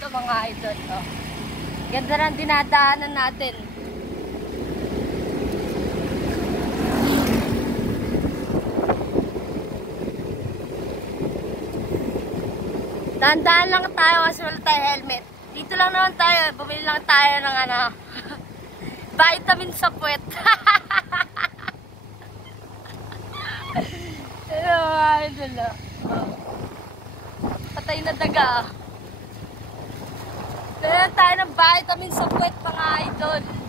dito mga idol. Oh. Ganda ng dinadaanan natin. Dahan-dahan lang tayo kasi wala tayo helmet. Dito lang naman tayo. Bumili lang tayo ng vitamin sa puwet. Hello mga idol. Oh. Patay na daga. Dala tayo ng vitamin sa puwet mga idol.